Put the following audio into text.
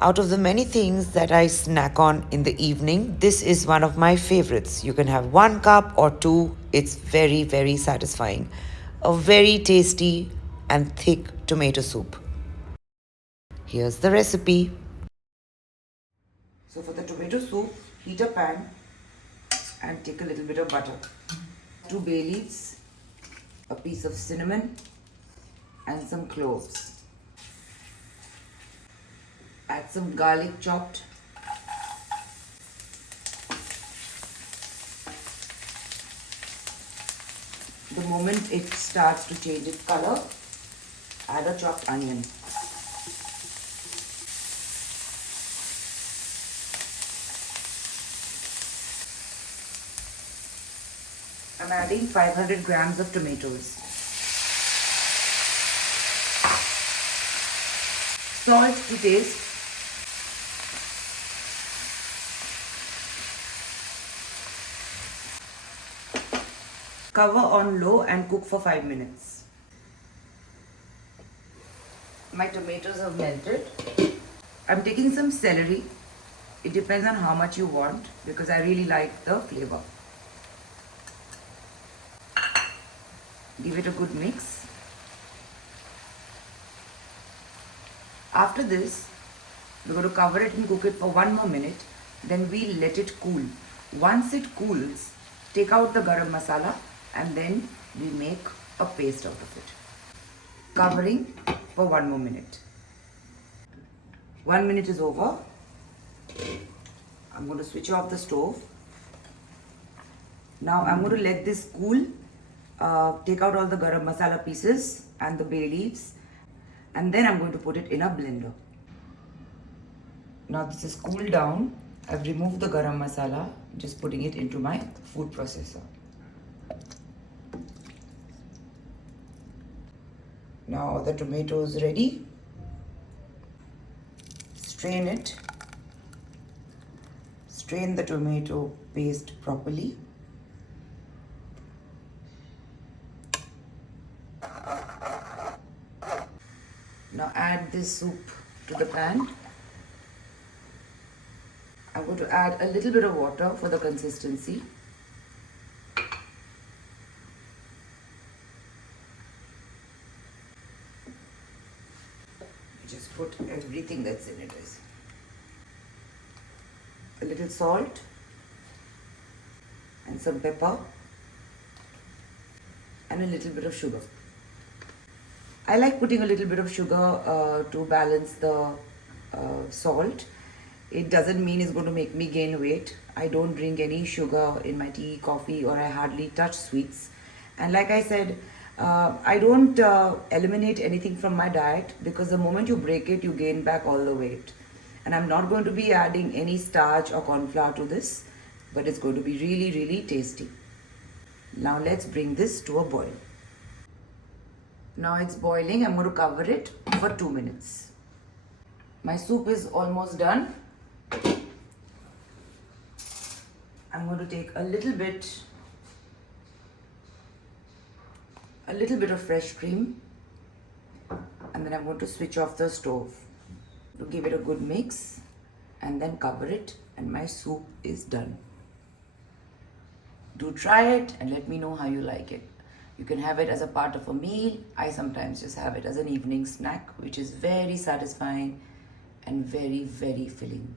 Out of the many things that I snack on in the evening, this is one of my favorites. You can have 1 cup or two. It's very, very satisfying. A very tasty and thick tomato soup. Here's the recipe. So for the tomato soup, heat a pan and take a little bit of butter. 2 bay leaves, a piece of cinnamon and some cloves. Add some garlic chopped. The moment it starts to change its color, add a chopped onion. I'm adding 500 grams of tomatoes. Salt to taste. Cover on low and cook for 5 minutes. My tomatoes have melted. I'm taking some celery. It depends on how much you want because I really like the flavor. Give it a good mix. After this, we're going to cover it and cook it for 1 more minute. Then we'll let it cool. Once it cools, take out the garam masala and then we make a paste out of it. Covering for 1 more minute. 1 minute is over. I'm going to switch off the stove. Now I'm going to let this cool. Take out all the garam masala pieces and the bay leaves, and then I'm going to put it in a blender. Now this is cooled down. I've removed the garam masala, just putting it into my food processor. Now the tomato is ready. Strain it. Strain the tomato paste properly. Now add this soup to the pan. I'm going to add a little bit of water for the consistency. Just put everything that's in it. A little salt and some pepper and a little bit of sugar. I like putting a little bit of sugar to balance the salt. It doesn't mean it's going to make me gain weight. I don't drink any sugar in my tea, coffee, or I hardly touch sweets. And like I said, I don't eliminate anything from my diet because the moment you break it, you gain back all the weight. And I'm not going to be adding any starch or corn flour to this, but it's going to be really, really tasty. Now let's bring this to a boil. Now it's boiling. I'm going to cover it for 2 minutes. My soup is almost done. I'm going to take a little bit of fresh cream, and then I'm going to switch off the stove to give it a good mix and then cover it, and my soup is done. Do try it and let me know how you like it. You can have it as a part of a meal. I sometimes just have it as an evening snack, which is very satisfying and very, very filling.